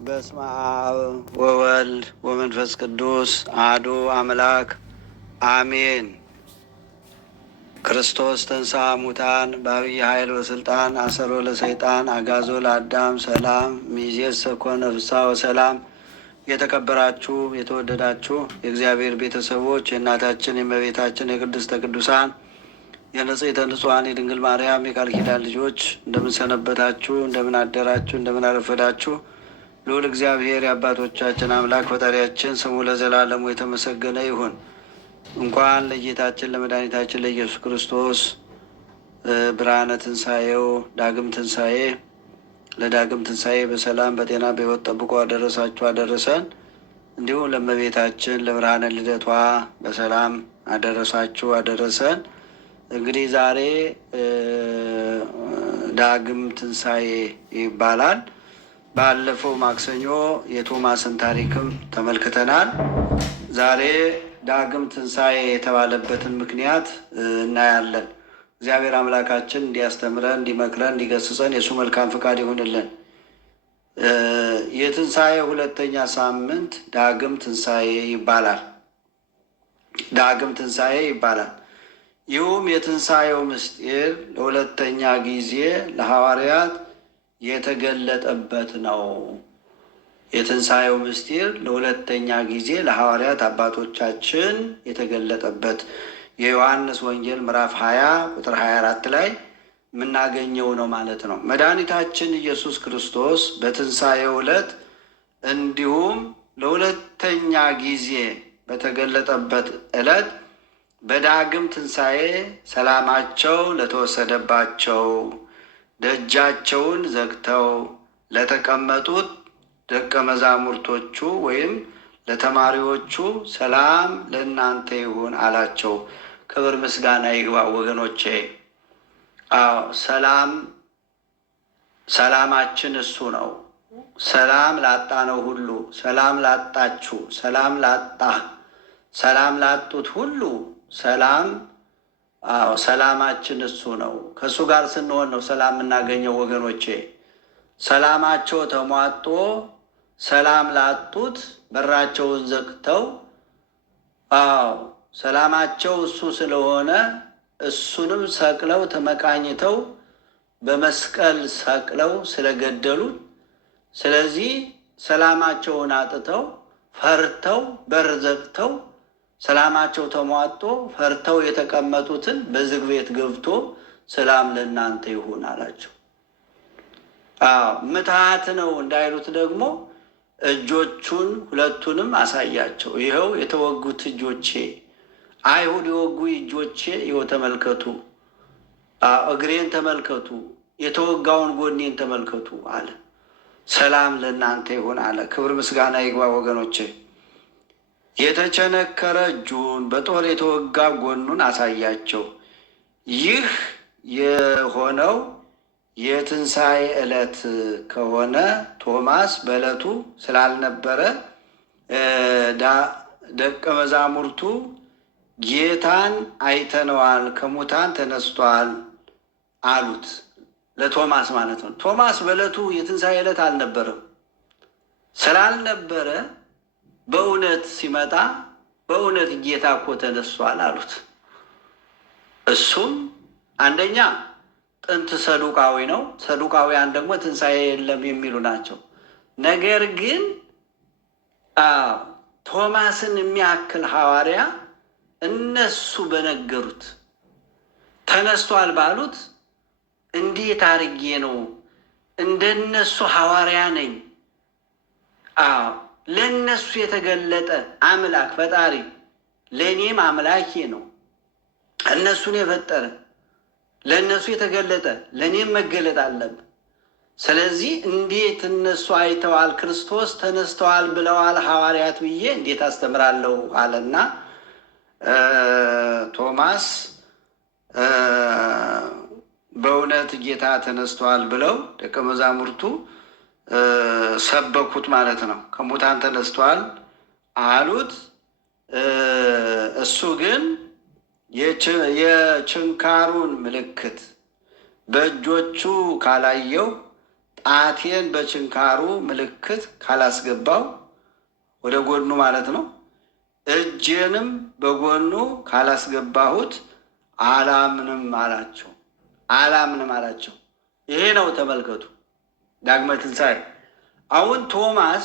በስመ አብ ወወልድ ወመንፈስ ቅዱስ አሐዱ አምላክ አሜን። ክርስቶስ ተንሥአ እሙታን በዐቢይ ኃይል ወሥልጣን አሰሮ ለሰይጣን አግዓዞ ለአዳም ሰላም ሚዜሰ ኮነ ፍስሐ ወሰላም። የተከበራችሁ የተወደዳችሁ የእግዚአብሔር ቤተሰቦች የእናታችን የእመቤታችን የቅድስተ ቅዱሳን የንጽሕተ ንጹሐን የድንግል ማርያም የቃል ኪዳን ልጆች እንደምን ሰነበታችሁ? እንደምን አደራችሁ? እንደምን አረፈዳችሁ? ልዑል እግዚአብሔር የአባቶቻችን አምላክ ፈጣሪያችን ስሙ ለዘላለሙ የተመሰገነ ይሁን። እንኳን ለጌታችን ለመድኃኒታችን ለኢየሱስ ክርስቶስ ብርሃነ ትንሣኤው ዳግም ትንሣኤ ለዳግም ትንሣኤ በሰላም በጤና በሕይወት ጠብቆ አደረሳችሁ አደረሰን። እንዲሁም ለእመቤታችን ለብርሃነ ልደቷ በሰላም አደረሳችሁ አደረሰን። እንግዲህ ዛሬ ዳግም ትንሣኤ ይባላል። ባለፈው ማክሰኞ የቶማስን ታሪክም ተመልክተናል። ዛሬ ዳግም ትንሣኤ የተባለበትን ምክንያት እናያለን። እግዚአብሔር አምላካችን እንዲያስተምረን፣ እንዲመክረን፣ እንዲገስጸን የእሱ መልካም ፈቃድ ይሁንልን። የትንሣኤ ሁለተኛ ሳምንት ዳግም ትንሣኤ ይባላል። ዳግም ትንሣኤ ይባላል። ይህም የትንሣኤው ምስጢር ለሁለተኛ ጊዜ ለሐዋርያት የተገለጠበት ነው። የትንሣኤው ምስጢር ለሁለተኛ ጊዜ ለሐዋርያት አባቶቻችን የተገለጠበት የዮሐንስ ወንጌል ምዕራፍ 20 ቁጥር 24 ላይ የምናገኘው ነው ማለት ነው። መድኃኒታችን ኢየሱስ ክርስቶስ በትንሣኤው ዕለት እንዲሁም ለሁለተኛ ጊዜ በተገለጠበት ዕለት በዳግም ትንሣኤ ሰላማቸው ለተወሰደባቸው ደጃቸውን ዘግተው ለተቀመጡት ደቀ መዛሙርቶቹ ወይም ለተማሪዎቹ ሰላም ለእናንተ ይሁን አላቸው። ክብር ምስጋና ይግባ ወገኖቼ። ሰላማችን እሱ ነው። ሰላም ላጣ ነው ሁሉ፣ ሰላም ላጣችሁ፣ ሰላም ላጣ፣ ሰላም ላጡት ሁሉ ሰላማችን እሱ ነው። ከእሱ ጋር ስንሆን ነው ሰላም የምናገኘው ወገኖቼ። ሰላማቸው ተሟጦ ሰላም ላጡት በራቸውን ዘግተው ሰላማቸው እሱ ስለሆነ እሱንም ሰቅለው ተመቃኝተው በመስቀል ሰቅለው ስለገደሉት፣ ስለዚህ ሰላማቸውን አጥተው ፈርተው በር ዘግተው ሰላማቸው ተሟጦ ፈርተው የተቀመጡትን በዝግ ቤት ገብቶ ሰላም ለእናንተ ይሁን አላቸው። ምትሃት ነው እንዳይሉት ደግሞ እጆቹን ሁለቱንም አሳያቸው። ይኸው የተወጉት እጆቼ፣ አይሁድ የወጉ እጆቼ ይኸው ተመልከቱ፣ እግሬን ተመልከቱ፣ የተወጋውን ጎኔን ተመልከቱ አለ። ሰላም ለእናንተ ይሁን አለ። ክብር ምስጋና ይግባ ወገኖቼ። የተቸነከረ እጁን በጦር የተወጋ ጎኑን አሳያቸው። ይህ የሆነው የትንሣኤ ዕለት ከሆነ ቶማስ በዕለቱ ስላልነበረ ደቀ መዛሙርቱ ጌታን አይተነዋል፣ ከሙታን ተነስቷል አሉት። ለቶማስ ማለት ነው። ቶማስ በዕለቱ የትንሣኤ ዕለት አልነበረም። ስላልነበረ በእውነት ሲመጣ በእውነት ጌታ እኮ ተነስቷል አሉት። እሱም አንደኛ ጥንት ሰዱቃዊ ነው። ሰዱቃውያን ደግሞ ትንሣኤ የለም የሚሉ ናቸው። ነገር ግን ቶማስን የሚያክል ሐዋርያ እነሱ በነገሩት ተነስቷል ባሉት እንዴት አርጌ ነው እንደነሱ ሐዋርያ ነኝ? ለእነሱ የተገለጠ አምላክ ፈጣሪ ለእኔም አምላኬ ነው። እነሱን የፈጠረ ለእነሱ የተገለጠ ለእኔም መገለጥ አለብን። ስለዚህ እንዴት እነሱ አይተዋል ክርስቶስ ተነስተዋል ብለዋል ሐዋርያት ብዬ እንዴት አስተምራለሁ አለና ቶማስ በእውነት ጌታ ተነስተዋል ብለው ደቀ መዛሙርቱ ሰበኩት ማለት ነው። ከሙታን ተነስተዋል አሉት። እሱ ግን የችንካሩን ምልክት በእጆቹ ካላየው ጣቴን በችንካሩ ምልክት ካላስገባው ወደ ጎኑ ማለት ነው፣ እጄንም በጎኑ ካላስገባሁት አላምንም አላቸው። አላምንም አላቸው። ይሄ ነው ተመልከቱ፣ ዳግመ ትንሣኤ። አሁን ቶማስ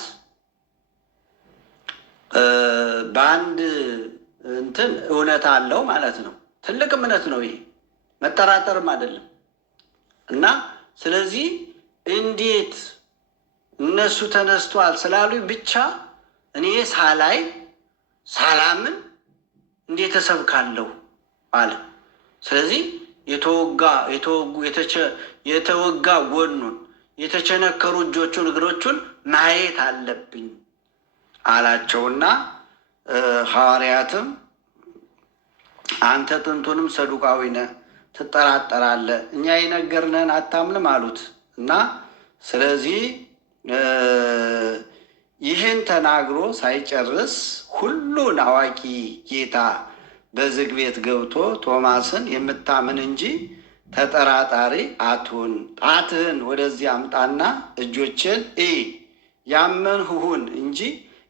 በአንድ እንትን እውነት አለው ማለት ነው። ትልቅ እምነት ነው ይሄ፣ መጠራጠርም አይደለም። እና ስለዚህ እንዴት እነሱ ተነስቷል ስላሉ ብቻ እኔ ሳላምን እንዴት ተሰብካለሁ አለ። ስለዚህ የተወጋ ጎኑን፣ የተቸነከሩ እጆቹን እግሮቹን ማየት አለብኝ አላቸውና ሐዋርያትም አንተ ጥንቱንም ሰዱቃዊ ነህ፣ ትጠራጠራለህ፣ እኛ የነገርነን አታምንም አሉት። እና ስለዚህ ይህን ተናግሮ ሳይጨርስ ሁሉን አዋቂ ጌታ በዝግ ቤት ገብቶ ቶማስን የምታምን እንጂ ተጠራጣሪ አትሁን፣ ጣትህን ወደዚህ አምጣና እጆችን እይ፣ ያመንህ ሁን እንጂ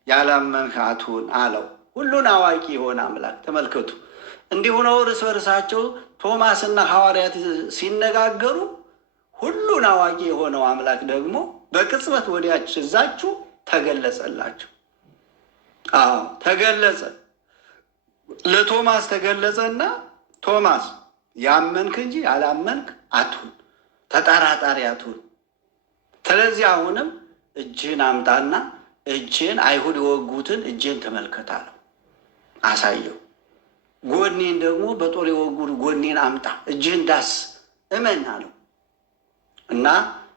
ያላመንህ አትሁን አለው። ሁሉን አዋቂ የሆነ አምላክ ተመልከቱ። እንዲሁ ነው እርስ በርሳቸው ቶማስና ሐዋርያት ሲነጋገሩ፣ ሁሉን አዋቂ የሆነው አምላክ ደግሞ በቅጽበት ወዲያች እዛችሁ ተገለጸላቸው። ተገለጸ። ለቶማስ ተገለጸና ቶማስ ያመንክ እንጂ ያላመንክ አትሁን፣ ተጠራጣሪ አትሁን። ስለዚህ አሁንም እጅህን አምጣና እጅህን አይሁድ የወጉትን እጅህን ተመልከት አለው። አሳየው። ጎኔን ደግሞ በጦር የወጉት ጎኔን አምጣ፣ እጅህን ዳስ፣ እመን አለው እና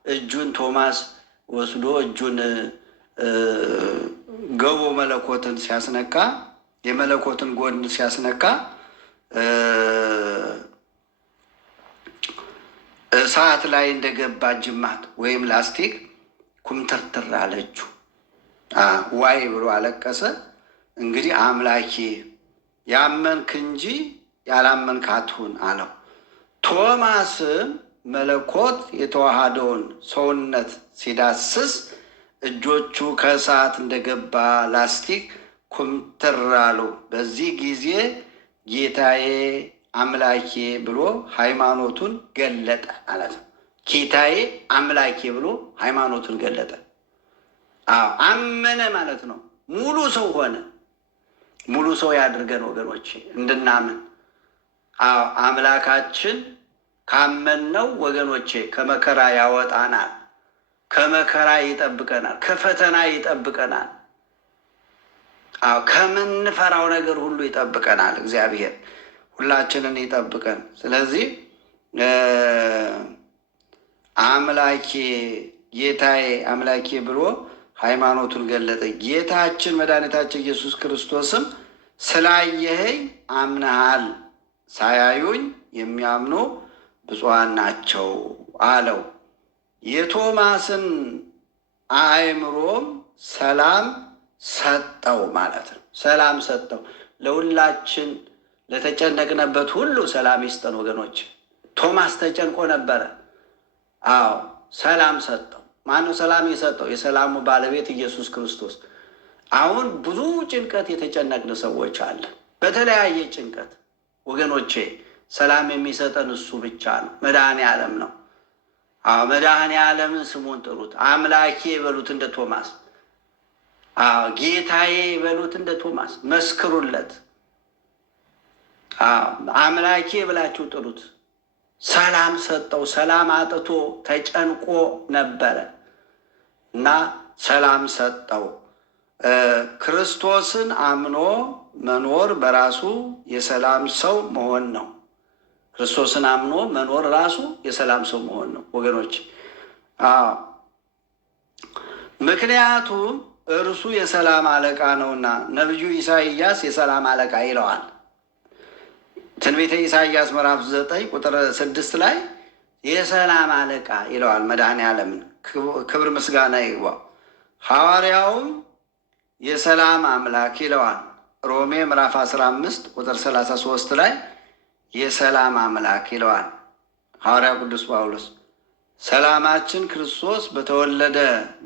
እጁን ቶማስ ወስዶ እጁን ገቦ መለኮትን ሲያስነካ፣ የመለኮትን ጎን ሲያስነካ እሳት ላይ እንደገባ ጅማት ወይም ላስቲክ ኩምትርትር አለችው። ዋይ ብሎ አለቀሰ። እንግዲህ አምላኬ ያመንክ እንጂ ያላመንክ አትሁን አለው። ቶማስም መለኮት የተዋሃደውን ሰውነት ሲዳስስ እጆቹ ከእሳት እንደገባ ላስቲክ ኩምትር አሉ። በዚህ ጊዜ ጌታዬ አምላኬ ብሎ ሃይማኖቱን ገለጠ ማለት ነው። ጌታዬ አምላኬ ብሎ ሃይማኖቱን ገለጠ። አመነ ማለት ነው። ሙሉ ሰው ሆነ። ሙሉ ሰው ያድርገን ወገኖች እንድናምን። አምላካችን ካመንነው ወገኖቼ ከመከራ ያወጣናል፣ ከመከራ ይጠብቀናል፣ ከፈተና ይጠብቀናል፣ ከምንፈራው ነገር ሁሉ ይጠብቀናል። እግዚአብሔር ሁላችንን ይጠብቀን። ስለዚህ አምላኬ ጌታዬ አምላኬ ብሎ ሃይማኖቱን ገለጠ። ጌታችን መድኃኒታችን ኢየሱስ ክርስቶስም ስላየኸኝ አምነሃል፣ ሳያዩኝ የሚያምኑ ብፁዓን ናቸው አለው። የቶማስን አእምሮም ሰላም ሰጠው ማለት ነው። ሰላም ሰጠው። ለሁላችን ለተጨነቅንበት ሁሉ ሰላም ይስጠን ወገኖች። ቶማስ ተጨንቆ ነበረ። ሰላም ሰጠው። ማነው ሰላም የሰጠው? የሰላሙ ባለቤት ኢየሱስ ክርስቶስ። አሁን ብዙ ጭንቀት የተጨነቅን ሰዎች አለ፣ በተለያየ ጭንቀት ወገኖቼ። ሰላም የሚሰጠን እሱ ብቻ ነው፣ መድኃኔ ዓለም ነው። መድኃኔ ዓለምን ስሙን ጥሩት። አምላኬ በሉት እንደ ቶማስ፣ ጌታዬ በሉት እንደ ቶማስ፣ መስክሩለት። አምላኬ ብላችሁ ጥሩት። ሰላም ሰጠው። ሰላም አጥቶ ተጨንቆ ነበረ እና ሰላም ሰጠው። ክርስቶስን አምኖ መኖር በራሱ የሰላም ሰው መሆን ነው። ክርስቶስን አምኖ መኖር ራሱ የሰላም ሰው መሆን ነው ወገኖች። ምክንያቱም እርሱ የሰላም አለቃ ነውና። ነቢዩ ኢሳይያስ የሰላም አለቃ ይለዋል። ትንቢተ ኢሳይያስ ምዕራፍ 9 ቁጥር 6 ላይ የሰላም አለቃ ይለዋል መድኃኔ ዓለምን። ክብር ምስጋና ይግባው። ሐዋርያውም የሰላም አምላክ ይለዋል። ሮሜ ምዕራፍ 15 ቁጥር 33 ላይ የሰላም አምላክ ይለዋል ሐዋርያው ቅዱስ ጳውሎስ። ሰላማችን ክርስቶስ በተወለደ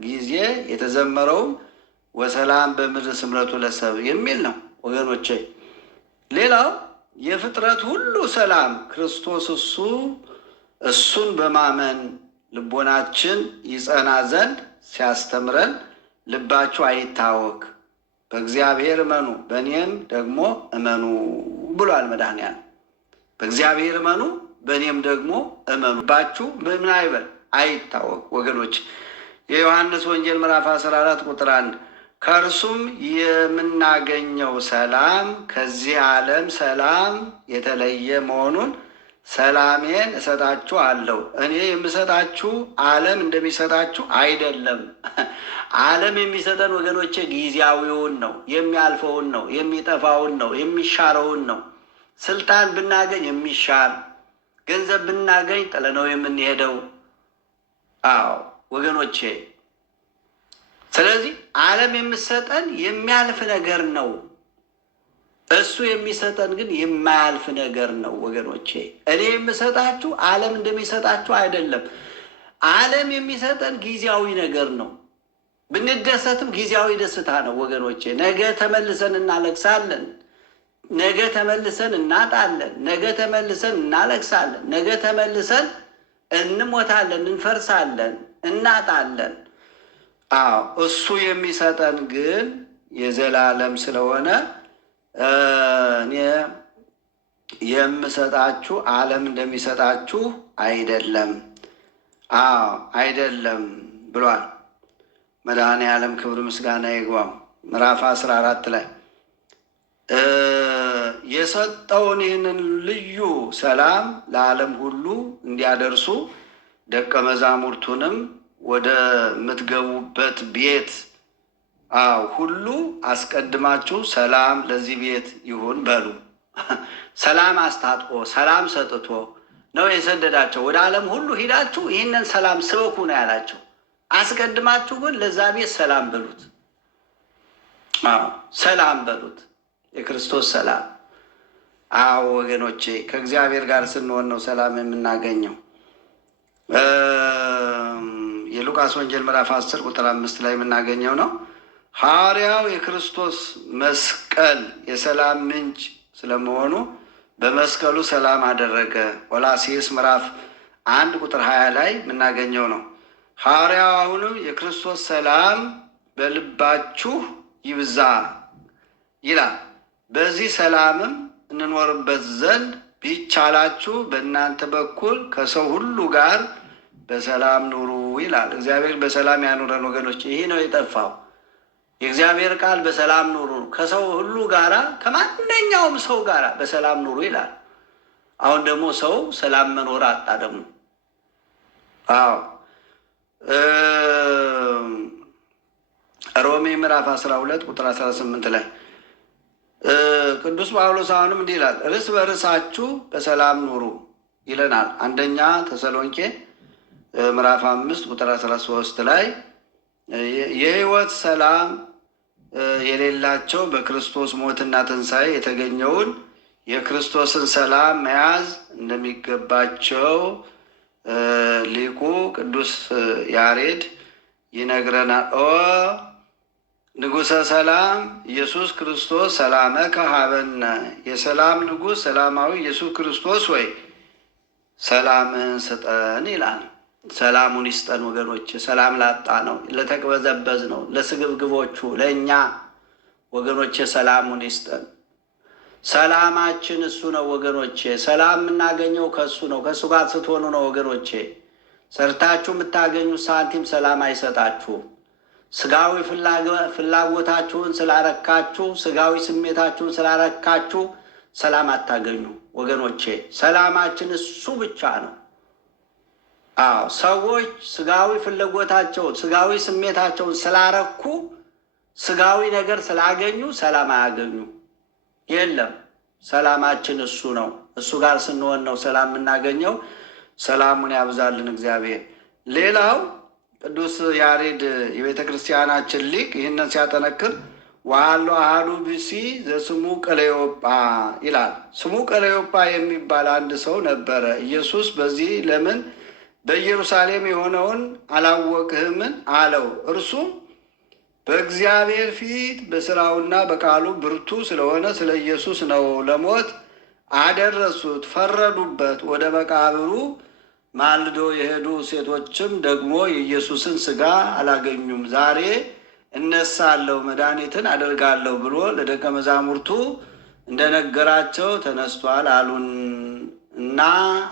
ጊዜ የተዘመረው ወሰላም በምድር ስምረቱ ለሰብ የሚል ነው ወገኖቼ። ሌላው የፍጥረት ሁሉ ሰላም ክርስቶስ እሱን በማመን ልቦናችን ይጸና ዘንድ ሲያስተምረን ልባችሁ አይታወክ፣ በእግዚአብሔር እመኑ በእኔም ደግሞ እመኑ ብሏል መድኃኒዓለም። በእግዚአብሔር እመኑ በእኔም ደግሞ እመኑ፣ ልባችሁ በምን አይበል አይታወክ ወገኖች። የዮሐንስ ወንጌል ምዕራፍ 14 ቁጥር 1 ከእርሱም የምናገኘው ሰላም ከዚህ ዓለም ሰላም የተለየ መሆኑን ሰላሜን እሰጣችሁ አለው። እኔ የምሰጣችሁ ዓለም እንደሚሰጣችሁ አይደለም። ዓለም የሚሰጠን ወገኖቼ ጊዜያዊውን ነው፣ የሚያልፈውን ነው፣ የሚጠፋውን ነው፣ የሚሻረውን ነው። ስልጣን ብናገኝ የሚሻር፣ ገንዘብ ብናገኝ ጥለነው የምንሄደው። አዎ ወገኖቼ፣ ስለዚህ ዓለም የምሰጠን የሚያልፍ ነገር ነው። እሱ የሚሰጠን ግን የማያልፍ ነገር ነው ወገኖቼ። እኔ የምሰጣችሁ ዓለም እንደሚሰጣችሁ አይደለም። ዓለም የሚሰጠን ጊዜያዊ ነገር ነው። ብንደሰትም ጊዜያዊ ደስታ ነው ወገኖቼ። ነገ ተመልሰን እናለቅሳለን። ነገ ተመልሰን እናጣለን። ነገ ተመልሰን እናለቅሳለን። ነገ ተመልሰን እንሞታለን፣ እንፈርሳለን፣ እናጣለን። አዎ እሱ የሚሰጠን ግን የዘላለም ስለሆነ እኔ የምሰጣችሁ ዓለም እንደሚሰጣችሁ አይደለም። አዎ አይደለም ብሏል መድኃኔዓለም። ክብር ምስጋና ይግባው። ምዕራፍ 14 ላይ የሰጠውን ይህንን ልዩ ሰላም ለዓለም ሁሉ እንዲያደርሱ ደቀ መዛሙርቱንም ወደ ምትገቡበት ቤት ሁሉ አስቀድማችሁ ሰላም ለዚህ ቤት ይሁን በሉ። ሰላም አስታጥቆ ሰላም ሰጥቶ ነው የሰደዳቸው። ወደ ዓለም ሁሉ ሂዳችሁ ይህንን ሰላም ስበኩ ነው ያላቸው። አስቀድማችሁ ግን ለዛ ቤት ሰላም በሉት። ሰላም በሉት፣ የክርስቶስ ሰላም። አዎ ወገኖቼ፣ ከእግዚአብሔር ጋር ስንሆን ነው ሰላም የምናገኘው። የሉቃስ ወንጌል ምዕራፍ 10 ቁጥር 5 ላይ የምናገኘው ነው። ሐዋርያው የክርስቶስ መስቀል የሰላም ምንጭ ስለመሆኑ በመስቀሉ ሰላም አደረገ። ቆላስይስ ምዕራፍ 1 ቁጥር 20 ላይ የምናገኘው ነው። ሐዋርያው አሁንም የክርስቶስ ሰላም በልባችሁ ይብዛ ይላል። በዚህ ሰላምም እንኖርበት ዘንድ ቢቻላችሁ በእናንተ በኩል ከሰው ሁሉ ጋር በሰላም ኑሩ ይላል። እግዚአብሔር በሰላም ያኑረን ወገኖች። ይሄ ነው የጠፋው። የእግዚአብሔር ቃል በሰላም ኑሩ፣ ከሰው ሁሉ ጋራ ከማንኛውም ሰው ጋራ በሰላም ኑሩ ይላል። አሁን ደግሞ ሰው ሰላም መኖር አጣ። ደግሞ ሮሜ ምዕራፍ 12 ቁጥር 18 ላይ ቅዱስ ጳውሎስ አሁንም እንዲህ ይላል፣ እርስ በርሳችሁ በሰላም ኑሩ ይለናል። አንደኛ ተሰሎንቄ ምዕራፍ 5 ቁጥር 13 ላይ የሕይወት ሰላም የሌላቸው በክርስቶስ ሞትና ትንሣኤ የተገኘውን የክርስቶስን ሰላም መያዝ እንደሚገባቸው ሊቁ ቅዱስ ያሬድ ይነግረናል። ንጉሠ ሰላም ኢየሱስ ክርስቶስ ሰላመከ ሀበነ፣ የሰላም ንጉሥ ሰላማዊ ኢየሱስ ክርስቶስ ወይ ሰላምን ስጠን ይላል። ሰላሙን ይስጠን ወገኖች። ሰላም ላጣ ነው፣ ለተቅበዘበዝ ነው፣ ለስግብግቦቹ ለእኛ ወገኖቼ ሰላሙን ይስጠን። ሰላማችን እሱ ነው ወገኖቼ። ሰላም የምናገኘው ከእሱ ነው። ከእሱ ጋር ስትሆኑ ነው ወገኖቼ። ሰርታችሁ የምታገኙት ሳንቲም ሰላም አይሰጣችሁም። ስጋዊ ፍላጎታችሁን ስላረካችሁ፣ ስጋዊ ስሜታችሁን ስላረካችሁ ሰላም አታገኙ ወገኖቼ። ሰላማችን እሱ ብቻ ነው። ሰዎች ስጋዊ ፍላጎታቸውን ስጋዊ ስሜታቸውን ስላረኩ ስጋዊ ነገር ስላገኙ ሰላም አያገኙ። የለም፣ ሰላማችን እሱ ነው። እሱ ጋር ስንሆን ነው ሰላም የምናገኘው። ሰላሙን ያብዛልን እግዚአብሔር። ሌላው ቅዱስ ያሬድ የቤተ ክርስቲያናችን ሊቅ ይህንን ሲያጠነክር ዋሎ አሐዱ ብእሲ ዘስሙ ቀለዮጳ ይላል። ስሙ ቀለዮጳ የሚባል አንድ ሰው ነበረ። ኢየሱስ በዚህ ለምን በኢየሩሳሌም የሆነውን አላወቅህምን አለው። እርሱም በእግዚአብሔር ፊት በሥራውና በቃሉ ብርቱ ስለሆነ ስለ ኢየሱስ ነው። ለሞት አደረሱት፣ ፈረዱበት። ወደ መቃብሩ ማልዶ የሄዱ ሴቶችም ደግሞ የኢየሱስን ሥጋ አላገኙም። ዛሬ እነሳለሁ መድኃኒትን አደርጋለሁ ብሎ ለደቀ መዛሙርቱ እንደነገራቸው ተነስቷል አሉን እና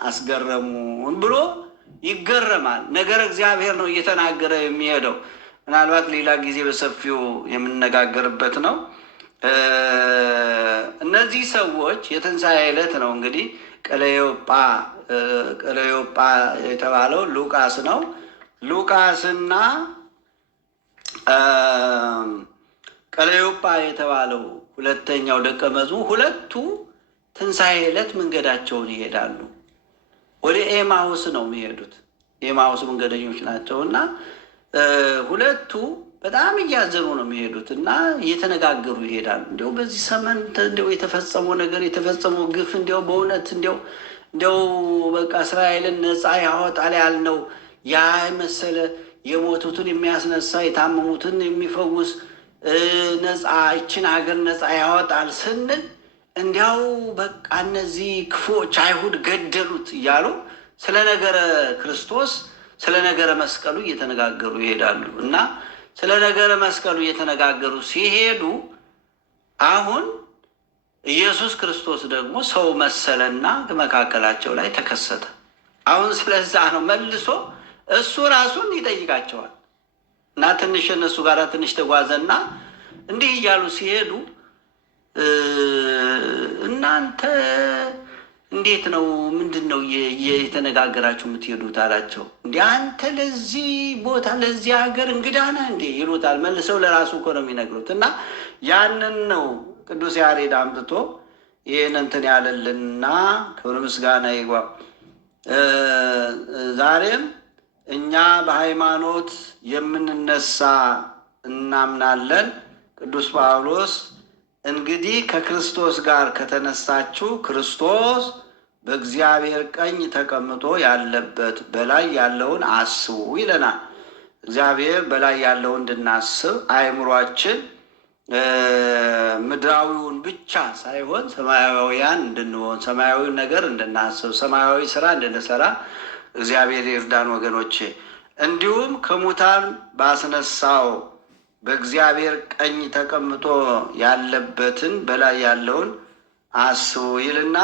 አስገረሙን ብሎ ይገረማል። ነገር እግዚአብሔር ነው እየተናገረ የሚሄደው። ምናልባት ሌላ ጊዜ በሰፊው የምንነጋገርበት ነው። እነዚህ ሰዎች የትንሣኤ ዕለት ነው እንግዲህ ቀለዮጳ የተባለው ሉቃስ ነው። ሉቃስና ቀለዮጳ የተባለው ሁለተኛው ደቀ መዝሙር ሁለቱ ትንሣኤ ዕለት መንገዳቸውን ይሄዳሉ። ወደ ኤማሁስ ነው የሚሄዱት። ኤማሁስ መንገደኞች ናቸው እና ሁለቱ በጣም እያዘኑ ነው የሚሄዱት እና እየተነጋገሩ ይሄዳሉ። እንዲያው በዚህ ዘመን እንዲያው የተፈጸመው ነገር የተፈጸመው ግፍ እንዲያው በእውነት እንዲያው በቃ እስራኤልን ነፃ ያወጣል ያልነው ያ መሰለ የሞቱትን የሚያስነሳ የታመሙትን የሚፈውስ ነፃ ይችን ሀገር ነፃ ያወጣል ስንል እንዲያው በቃ እነዚህ ክፉዎች አይሁድ ገደሉት እያሉ ስለ ነገረ ክርስቶስ ስለ ነገረ መስቀሉ እየተነጋገሩ ይሄዳሉ እና ስለ ነገረ መስቀሉ እየተነጋገሩ ሲሄዱ አሁን ኢየሱስ ክርስቶስ ደግሞ ሰው መሰለና በመካከላቸው ላይ ተከሰተ። አሁን ስለዛ ነው መልሶ እሱ ራሱን ይጠይቃቸዋል እና ትንሽ እነሱ ጋር ትንሽ ተጓዘና እንዲህ እያሉ ሲሄዱ እናንተ እንዴት ነው ምንድን ነው የተነጋገራችሁ የምትሄዱት አላቸው። እንዲህ አንተ ለዚህ ቦታ ለዚህ ሀገር እንግዳ ነህ እንዴ ይሉታል። መልሰው ለራሱ እኮ ነው የሚነግሩት እና ያንን ነው ቅዱስ ያሬድ አምጥቶ ይህን እንትን ያለልንና ክብር ምስጋና ይግባው። ዛሬም እኛ በሃይማኖት የምንነሳ እናምናለን። ቅዱስ ጳውሎስ እንግዲህ ከክርስቶስ ጋር ከተነሳችሁ ክርስቶስ በእግዚአብሔር ቀኝ ተቀምጦ ያለበት በላይ ያለውን አስቡ ይለናል። እግዚአብሔር በላይ ያለውን እንድናስብ አእምሯችን ምድራዊውን ብቻ ሳይሆን ሰማያዊያን እንድንሆን ሰማያዊ ነገር እንድናስብ ሰማያዊ ስራ እንድንሰራ እግዚአብሔር ይርዳን ወገኖቼ። እንዲሁም ከሙታን ባስነሳው በእግዚአብሔር ቀኝ ተቀምጦ ያለበትን በላይ ያለውን አስቡ ይልና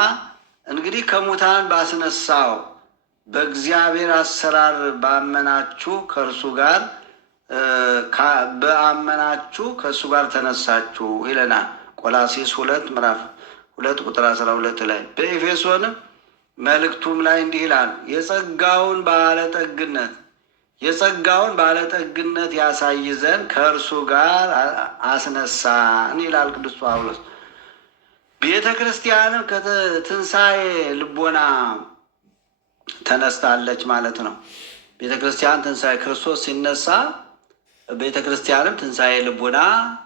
እንግዲህ ከሙታን ባስነሳው በእግዚአብሔር አሰራር ባመናችሁ ከእርሱ ጋር በአመናችሁ ከእሱ ጋር ተነሳችሁ ይለናል። ቆላስይስ 2 ምዕራፍ 2 ቁጥር 12 ላይ በኤፌሶንም መልእክቱም ላይ እንዲህ ይላል የጸጋውን ባለጠግነት ያሳይ ዘንድ ከእርሱ ጋር አስነሳን ይላል ቅዱስ ጳውሎስ። ቤተ ክርስቲያንም ከትንሣኤ ልቦና ተነስታለች ማለት ነው። ቤተ ክርስቲያን ትንሣኤ ክርስቶስ ሲነሳ ቤተ ክርስቲያንም ትንሣኤ ልቦና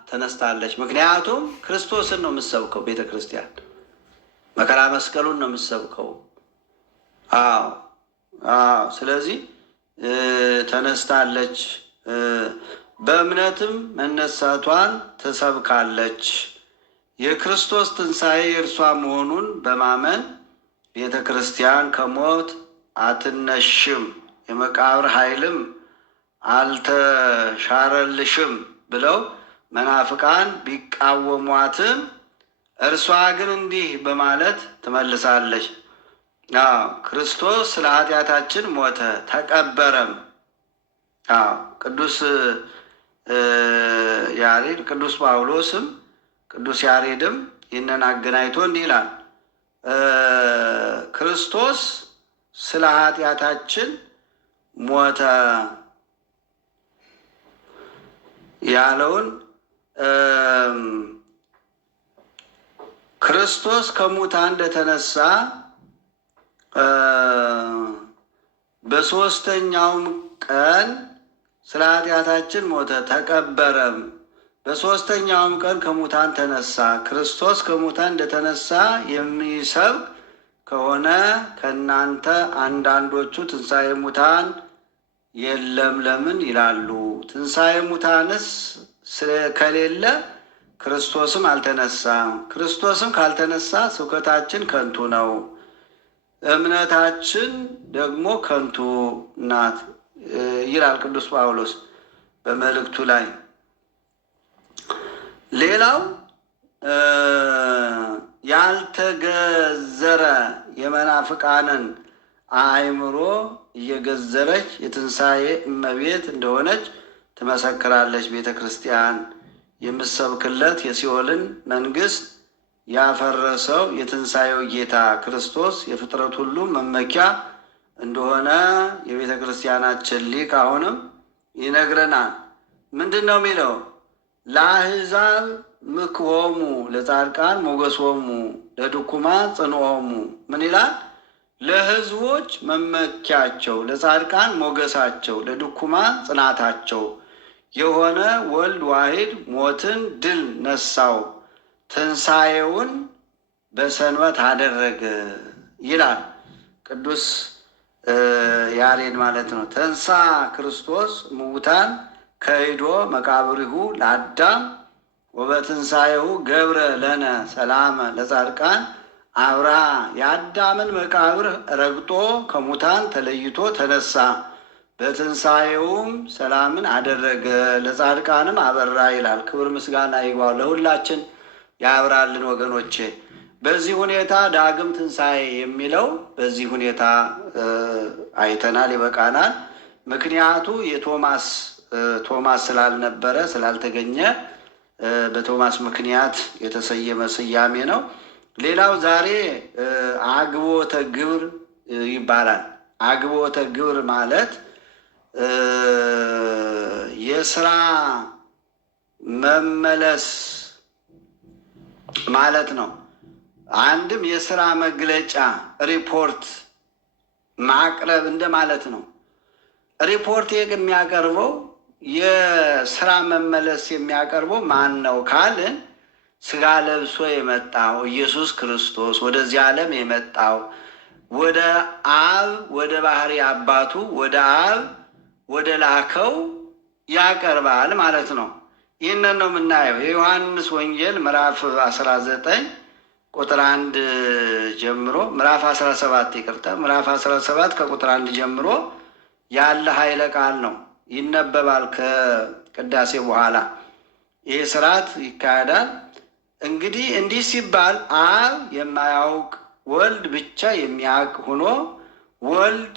ተነስታለች። ምክንያቱም ክርስቶስን ነው የምትሰብከው ቤተ ክርስቲያን፣ መከራ መስቀሉን ነው የምትሰብከው። ስለዚህ ተነስታለች። በእምነትም መነሳቷን ትሰብካለች። የክርስቶስ ትንሣኤ የእርሷ መሆኑን በማመን ቤተ ክርስቲያን ከሞት አትነሽም፣ የመቃብር ኃይልም አልተሻረልሽም ብለው መናፍቃን ቢቃወሟትም እርሷ ግን እንዲህ በማለት ትመልሳለች። ክርስቶስ ስለ ኃጢአታችን ሞተ ተቀበረም። ቅዱስ ያሬድ ቅዱስ ጳውሎስም ቅዱስ ያሬድም ይህንን አገናኝቶ እንዲህ ይላል። ክርስቶስ ስለ ኃጢአታችን ሞተ ያለውን ክርስቶስ ከሙታን እንደተነሳ በሦስተኛውም ቀን ስለ ኃጢአታችን ሞተ ተቀበረም፣ በሦስተኛውም ቀን ከሙታን ተነሳ። ክርስቶስ ከሙታን እንደተነሳ የሚሰብክ ከሆነ ከእናንተ አንዳንዶቹ ትንሣኤ ሙታን የለም ለምን ይላሉ? ትንሣኤ ሙታንስ ከሌለ ክርስቶስም አልተነሳም። ክርስቶስም ካልተነሳ ስብከታችን ከንቱ ነው፣ እምነታችን ደግሞ ከንቱ ናት ይላል ቅዱስ ጳውሎስ በመልእክቱ ላይ። ሌላው ያልተገዘረ የመናፍቃንን አእምሮ እየገዘረች የትንሣኤ እመቤት እንደሆነች ትመሰክራለች ቤተ ክርስቲያን። የምትሰብክለት የሲኦልን መንግስት ያፈረሰው የትንሣኤው ጌታ ክርስቶስ የፍጥረት ሁሉ መመኪያ እንደሆነ የቤተ ክርስቲያናችን ሊቅ አሁንም ይነግረናል። ምንድን ነው የሚለው? ለአሕዛብ ምክሆሙ ለጻድቃን ሞገሶሙ ለድኩማን ጽንዖሙ። ምን ይላል? ለሕዝቦች መመኪያቸው፣ ለጻድቃን ሞገሳቸው፣ ለድኩማን ጽናታቸው የሆነ ወልድ ዋሕድ ሞትን ድል ነሳው፣ ትንሣኤውን በሰንበት አደረገ ይላል ቅዱስ ያሬድ ማለት ነው። ተንሳ ክርስቶስ ሙታን ከይዶ መቃብሪሁ ለአዳም ወበትንሣኤሁ ገብረ ለነ ሰላመ ለጻድቃን አብርሃ። የአዳምን መቃብር ረግጦ ከሙታን ተለይቶ ተነሳ፣ በትንሣኤውም ሰላምን አደረገ፣ ለጻድቃንም አበራ ይላል። ክብር ምስጋና ይግባው፣ ለሁላችን ያብራልን ወገኖቼ። በዚህ ሁኔታ ዳግም ትንሣኤ የሚለው በዚህ ሁኔታ አይተናል፣ ይበቃናል። ምክንያቱ ቶማስ ስላልነበረ ስላልተገኘ በቶማስ ምክንያት የተሰየመ ስያሜ ነው። ሌላው ዛሬ አግቦተ ግብር ይባላል። አግቦተ ግብር ማለት የስራ መመለስ ማለት ነው። አንድም የስራ መግለጫ ሪፖርት ማቅረብ እንደማለት ነው። ሪፖርት የሚያቀርበው የስራ መመለስ የሚያቀርበው ማን ነው ካልን ስጋ ለብሶ የመጣው ኢየሱስ ክርስቶስ ወደዚህ ዓለም የመጣው ወደ አብ ወደ ባህሪ አባቱ ወደ አብ ወደ ላከው ያቀርባል ማለት ነው። ይህንን ነው የምናየው። የዮሐንስ ወንጌል ምዕራፍ 19 ቁጥር 1 ጀምሮ ምዕራፍ 17 ይቅርታ፣ ምዕራፍ 17 ከቁጥር 1 ጀምሮ ያለ ኃይለ ቃል ነው። ይነበባል ከቅዳሴ በኋላ ይህ ስርዓት ይካሄዳል። እንግዲህ እንዲህ ሲባል አብ የማያውቅ ወልድ ብቻ የሚያውቅ ሆኖ ወልድ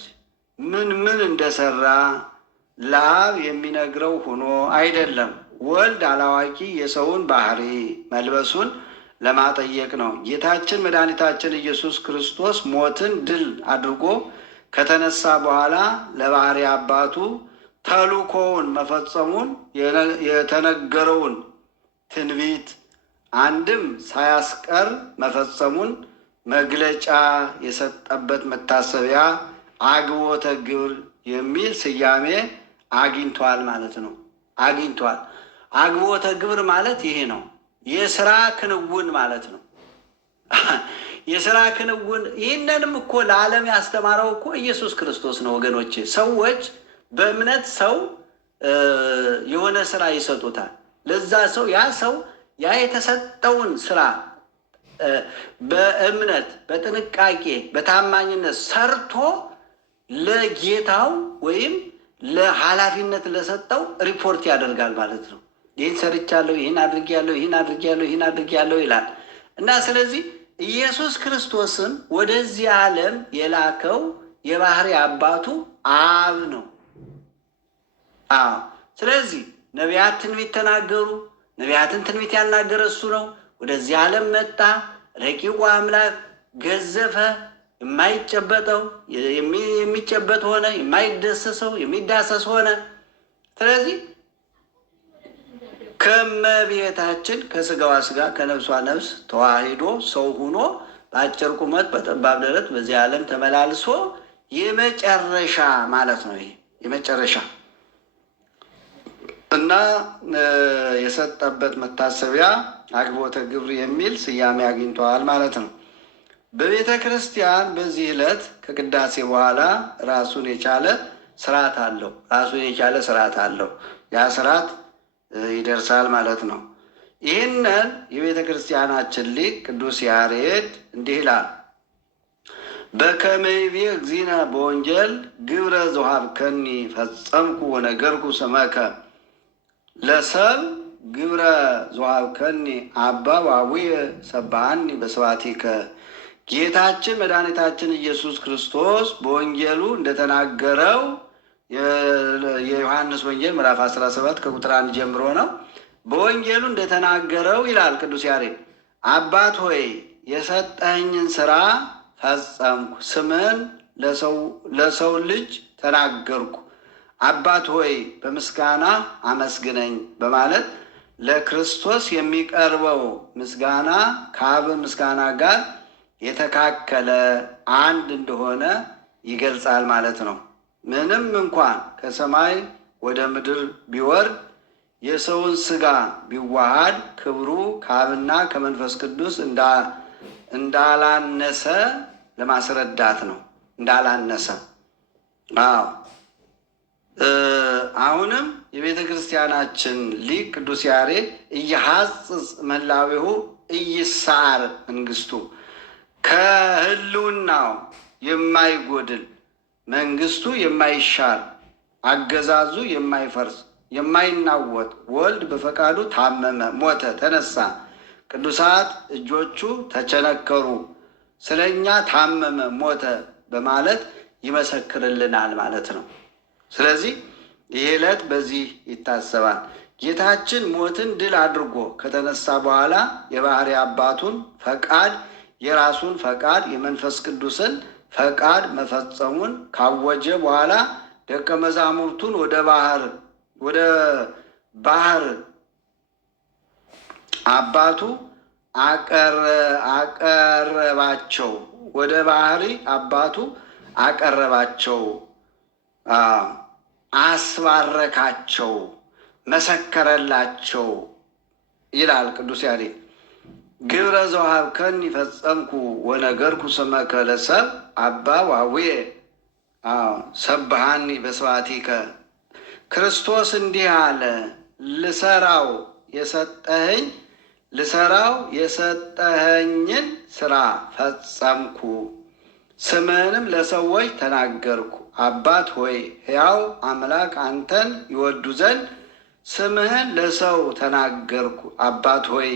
ምን እንደሰራ ለአብ የሚነግረው ሆኖ አይደለም። ወልድ አላዋቂ የሰውን ባህሪ መልበሱን ለማጠየቅ ነው። ጌታችን መድኃኒታችን ኢየሱስ ክርስቶስ ሞትን ድል አድርጎ ከተነሳ በኋላ ለባህሪ አባቱ ተልእኮውን መፈጸሙን የተነገረውን ትንቢት አንድም ሳያስቀር መፈጸሙን መግለጫ የሰጠበት መታሰቢያ አግቦተ ግብር የሚል ስያሜ አግኝቷል ማለት ነው። አግኝቷል። አግቦተ ግብር ማለት ይሄ ነው። የስራ ክንውን ማለት ነው። የስራ ክንውን። ይህንንም እኮ ለዓለም ያስተማረው እኮ ኢየሱስ ክርስቶስ ነው ወገኖቼ። ሰዎች በእምነት ሰው የሆነ ስራ ይሰጡታል። ለዛ ሰው ያ የተሰጠውን ስራ በእምነት በጥንቃቄ በታማኝነት ሰርቶ ለጌታው ወይም ለኃላፊነት ለሰጠው ሪፖርት ያደርጋል ማለት ነው። ይህን ሰርቻለሁ፣ ይህን አድርጌያለሁ፣ ይህን አድርጌያለሁ፣ ይህን አድርጌያለሁ ይላል እና ስለዚህ ኢየሱስ ክርስቶስን ወደዚህ ዓለም የላከው የባህሪ አባቱ አብ ነው። ስለዚህ ነቢያት ትንቢት ተናገሩ። ነቢያትን ትንቢት ያናገረ እሱ ነው። ወደዚህ ዓለም መጣ። ረቂቁ አምላክ ገዘፈ። የማይጨበጠው የሚጨበጥ ሆነ፣ የማይደሰሰው የሚዳሰስ ሆነ። ስለዚህ ከመቤታችን ከስጋዋ ስጋ ከነፍሷ ነፍስ ተዋሂዶ ሰው ሁኖ በአጭር ቁመት በጠባብ ደረት በዚህ ዓለም ተመላልሶ የመጨረሻ ማለት ነው። ይሄ የመጨረሻ እና የሰጠበት መታሰቢያ አግቦተ ግብር የሚል ስያሜ አግኝተዋል ማለት ነው። በቤተ ክርስቲያን በዚህ ዕለት ከቅዳሴ በኋላ ራሱን የቻለ ስርዓት አለው። ያ ስርዓት ይደርሳል ማለት ነው። ይህንን የቤተ ክርስቲያናችን ሊቅ ቅዱስ ያሬድ እንዲህ ይላል። በከመ ይቤ እግዚእነ በወንጌል ግብረ ዘወሀብከኒ ፈጸምኩ ወነገርኩ ስመከ ለሰብ ግብረ ዘወሀብከኒ አባ ወአቡየ ሰብሐኒ በስብሐቲከ። ጌታችን መድኃኒታችን ኢየሱስ ክርስቶስ በወንጌሉ እንደተናገረው የዮሐንስ ወንጌል ምዕራፍ 17 ከቁጥር 1 ጀምሮ ነው። በወንጌሉ እንደተናገረው ይላል ቅዱስ ያሬድ፣ አባት ሆይ የሰጠኸኝን ስራ ፈጸምኩ፣ ስምን ለሰው ልጅ ተናገርኩ፣ አባት ሆይ በምስጋና አመስግነኝ በማለት ለክርስቶስ የሚቀርበው ምስጋና ከአብ ምስጋና ጋር የተካከለ አንድ እንደሆነ ይገልጻል ማለት ነው። ምንም እንኳን ከሰማይ ወደ ምድር ቢወርድ የሰውን ስጋ ቢዋሃድ ክብሩ ከአብና ከመንፈስ ቅዱስ እንዳላነሰ ለማስረዳት ነው። እንዳላነሰ አሁንም የቤተ ክርስቲያናችን ሊቅ ቅዱስ ያሬድ እየሐጽጽ መላዌሁ እይሳር መንግስቱ፣ ከህልውናው የማይጎድል መንግስቱ የማይሻር አገዛዙ የማይፈርስ የማይናወጥ ወልድ በፈቃዱ ታመመ፣ ሞተ፣ ተነሳ፣ ቅዱሳት እጆቹ ተቸነከሩ፣ ስለኛ ታመመ፣ ሞተ በማለት ይመሰክርልናል ማለት ነው። ስለዚህ ይህ ዕለት በዚህ ይታሰባል። ጌታችን ሞትን ድል አድርጎ ከተነሳ በኋላ የባህሪ አባቱን ፈቃድ፣ የራሱን ፈቃድ፣ የመንፈስ ቅዱስን ፈቃድ መፈጸሙን ካወጀ በኋላ ደቀ መዛሙርቱን ወደ ባህር አባቱ አቀረባቸው። ወደ ባህሪ አባቱ አቀረባቸው፣ አስባረካቸው፣ መሰከረላቸው ይላል ቅዱስ ያሬድ። ግብረ ዘወሀብከኒ ፈጸምኩ ወነገርኩ ስመከ ለሰብ አባ ወአቡየ ሰብሐኒ በስብሐቲከ። ክርስቶስ እንዲህ አለ፣ ልሰራው የሰጠኸኝን ስራ ፈጸምኩ፣ ስምህንም ለሰዎች ተናገርኩ። አባት ሆይ ሕያው አምላክ አንተን ይወዱ ዘንድ ስምህን ለሰው ተናገርኩ። አባት ሆይ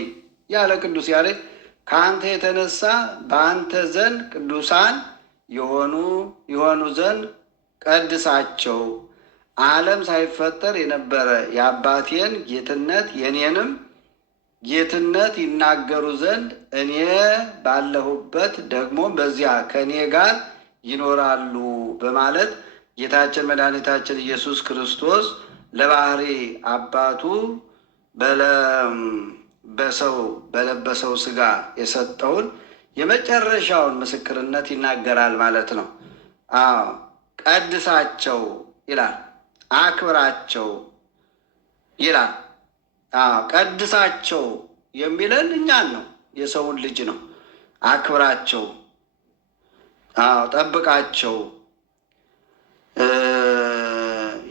ያለ ቅዱስ ያሬድ ከአንተ የተነሳ በአንተ ዘንድ ቅዱሳን የሆኑ ዘንድ ቀድሳቸው። ዓለም ሳይፈጠር የነበረ የአባቴን ጌትነት የኔንም ጌትነት ይናገሩ ዘንድ እኔ ባለሁበት ደግሞ በዚያ ከእኔ ጋር ይኖራሉ በማለት ጌታችን መድኃኒታችን ኢየሱስ ክርስቶስ ለባህሪ አባቱ በለበሰው ስጋ የሰጠውን የመጨረሻውን ምስክርነት ይናገራል ማለት ነው። ቀድሳቸው ይላል፣ አክብራቸው ይላል። ቀድሳቸው የሚለን እኛን ነው፣ የሰውን ልጅ ነው። አክብራቸው፣ ጠብቃቸው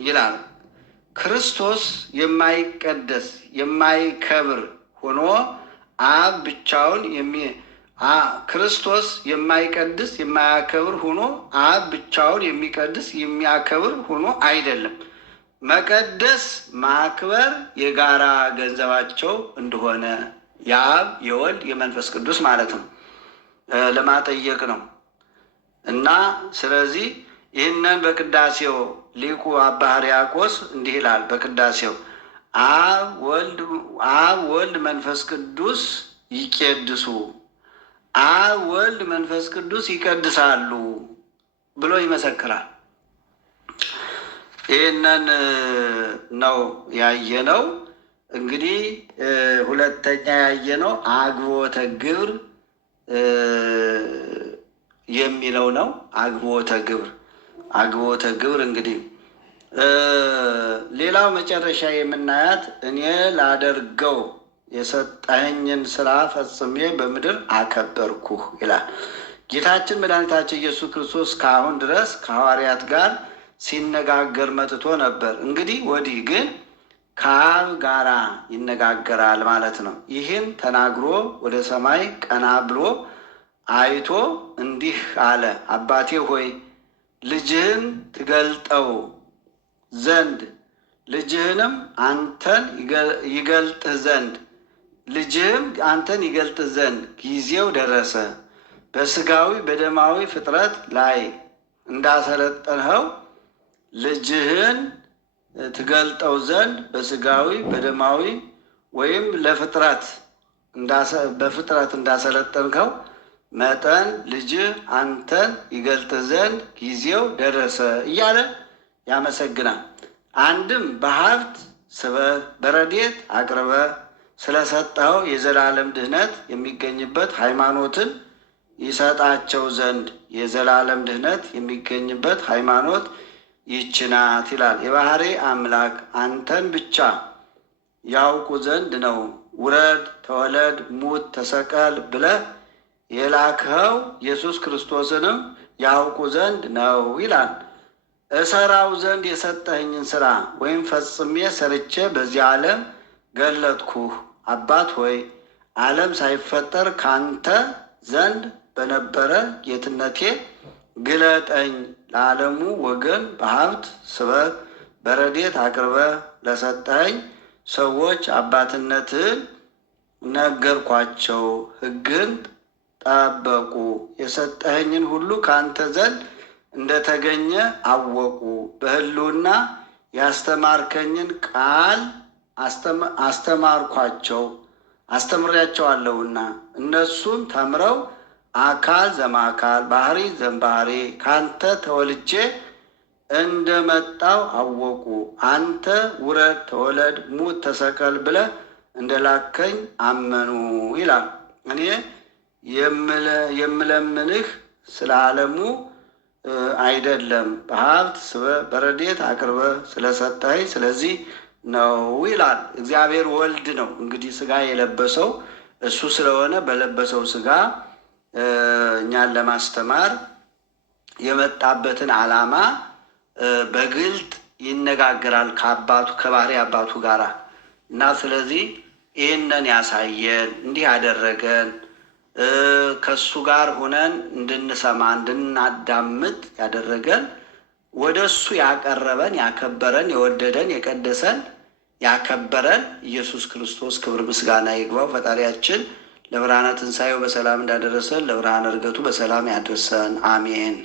ይላል። ክርስቶስ የማይቀደስ የማይከብር ሆኖ አብ ብቻውን ክርስቶስ የማይቀድስ የማያከብር ሆኖ አብ ብቻውን የሚቀድስ የሚያከብር ሆኖ አይደለም። መቀደስ ማክበር የጋራ ገንዘባቸው እንደሆነ የአብ የወልድ የመንፈስ ቅዱስ ማለት ነው ለማጠየቅ ነው። እና ስለዚህ ይህንን በቅዳሴው ሊቁ አባ ሕርያቆስ እንዲህ ይላል። በቅዳሴው አብ ወልድ መንፈስ ቅዱስ ይቄድሱ፣ አብ ወልድ መንፈስ ቅዱስ ይቀድሳሉ ብሎ ይመሰክራል። ይህንን ነው ያየነው። እንግዲህ ሁለተኛ ያየነው አግቦተ ግብር የሚለው ነው። አግቦተ ግብር እንግዲህ ሌላው መጨረሻ የምናያት እኔ ላደርገው የሰጠኸኝን ስራ ፈጽሜ በምድር አከበርኩህ ይላል። ጌታችን መድኃኒታችን ኢየሱስ ክርስቶስ ከአሁን ድረስ ከሐዋርያት ጋር ሲነጋገር መጥቶ ነበር። እንግዲህ ወዲህ ግን ከአብ ጋራ ይነጋገራል ማለት ነው። ይህን ተናግሮ ወደ ሰማይ ቀና ብሎ አይቶ እንዲህ አለ። አባቴ ሆይ ልጅህን ትገልጠው ዘንድ ልጅህንም አንተን ይገልጥህ ዘንድ ልጅህም አንተን ይገልጥህ ዘንድ ጊዜው ደረሰ። በስጋዊ በደማዊ ፍጥረት ላይ እንዳሰለጠንኸው ልጅህን ትገልጠው ዘንድ በስጋዊ በደማዊ ወይም በፍጥረት እንዳሰለጠንከው መጠን ልጅህ አንተን ይገልጥህ ዘንድ ጊዜው ደረሰ እያለ ያመሰግናል። አንድም በሀብት ስበህ በረድኤት አቅርበህ ስለሰጠኸው የዘላለም ድህነት የሚገኝበት ሃይማኖትን ይሰጣቸው ዘንድ የዘላለም ድህነት የሚገኝበት ሃይማኖት ይህች ናት ይላል። የባህሪ አምላክ አንተን ብቻ ያውቁ ዘንድ ነው ውረድ፣ ተወለድ፣ ሙት፣ ተሰቀል ብለህ የላክኸው ኢየሱስ ክርስቶስንም ያውቁ ዘንድ ነው ይላል። እሰራው ዘንድ የሰጠኸኝን ስራ ወይም ፈጽሜ ሰርቼ በዚህ ዓለም ገለጥኩህ። አባት ሆይ ዓለም ሳይፈጠር ካንተ ዘንድ በነበረ ጌትነቴ ግለጠኝ። ለዓለሙ ወገን በሀብት ስበህ በረድኤት አቅርበህ ለሰጠኸኝ ሰዎች አባትነትህን ነገርኳቸው፣ ሕግን ጠበቁ። የሰጠኸኝን ሁሉ ካንተ ዘንድ እንደተገኘ አወቁ። በሕልውና ያስተማርከኝን ቃል አስተምሬያቸዋለሁና እነሱም ተምረው አካል ዘማካል ባህሪ ዘምባህሪ ካንተ ተወልጄ እንደመጣው አወቁ። አንተ ውረድ፣ ተወለድ፣ ሙት፣ ተሰቀል ብለህ እንደላከኝ አመኑ ይላል። እኔ የምለምንህ ስለ ዓለሙ አይደለም፣ በሀብት ስበህ በረድኤት አቅርበህ ስለሰጠኸኝ ስለዚህ ነው ይላል። እግዚአብሔር ወልድ ነው እንግዲህ ስጋ የለበሰው እሱ ስለሆነ በለበሰው ስጋ እኛን ለማስተማር የመጣበትን ዓላማ በግልጥ ይነጋገራል ከአባቱ ከባህሪ አባቱ ጋራ እና ስለዚህ ይህንን ያሳየን እንዲህ ያደረገን ከሱ ጋር ሆነን እንድንሰማ እንድናዳምጥ ያደረገን ወደ እሱ ያቀረበን ያከበረን የወደደን የቀደሰን ያከበረን ኢየሱስ ክርስቶስ ክብር ምስጋና ይግባው። ፈጣሪያችን ለብርሃነ ትንሣኤው በሰላም እንዳደረሰን ለብርሃነ ዕርገቱ በሰላም ያድርሰን። አሜን።